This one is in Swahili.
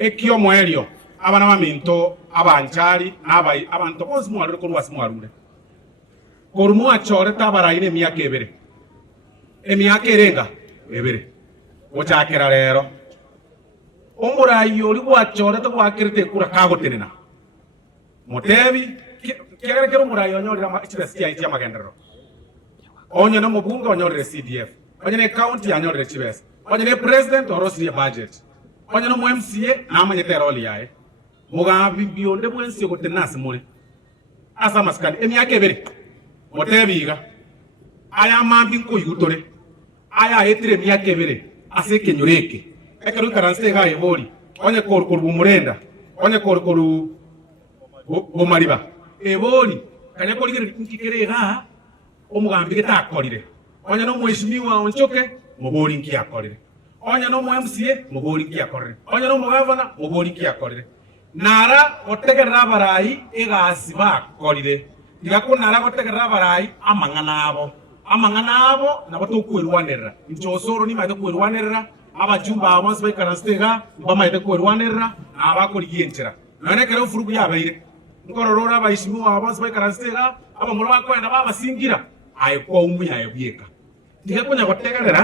ekyo mweryo abana baminto abanchari nabai abantu bonsi mwarure kurwasi mwarure korumu achore tabaraine emyaka ebere emyaka erenga ebere gochakera rero omurayi oli gwachore togwakirite kura kagotenena mutebi kero omurayi onyorera chibesi kia magenderero onye no mubunga onyorere CDF onye ne county onyorere chibesi onye ne president orosirie budget onye no MCA namanyete roli yae mugabi bionde mwensi gotenasi muri asa maskani emyaka ebere mutebiga aya mambi nkoyutore aya etire emyaka ebere ase kenyoreke ekero karanse ga ebori onye korukuru bumurenda onye korukuru bomariba ebori kanya korigere nkikerega omugambi getakorire onye no mweshimiwa onchoke mubori nkiakorire onye no MCA mubori nkiakorire onye no mugavana mubori nkiakorire nara otegerera barayi egasi bakorire ndigakunara gotegerera barayi amangana abo nabo tukwerwanirira inchosoro ni maite kwerwanirira abajumba abonse baikaranstega bamaite kwerwanirira abakorigienchera none kero furugu yabaire nkororora abayishimiwa abonse baikaranstega abamura bakwenda babasingira ayekwa umuya yebyeka ndigakunya gotegerera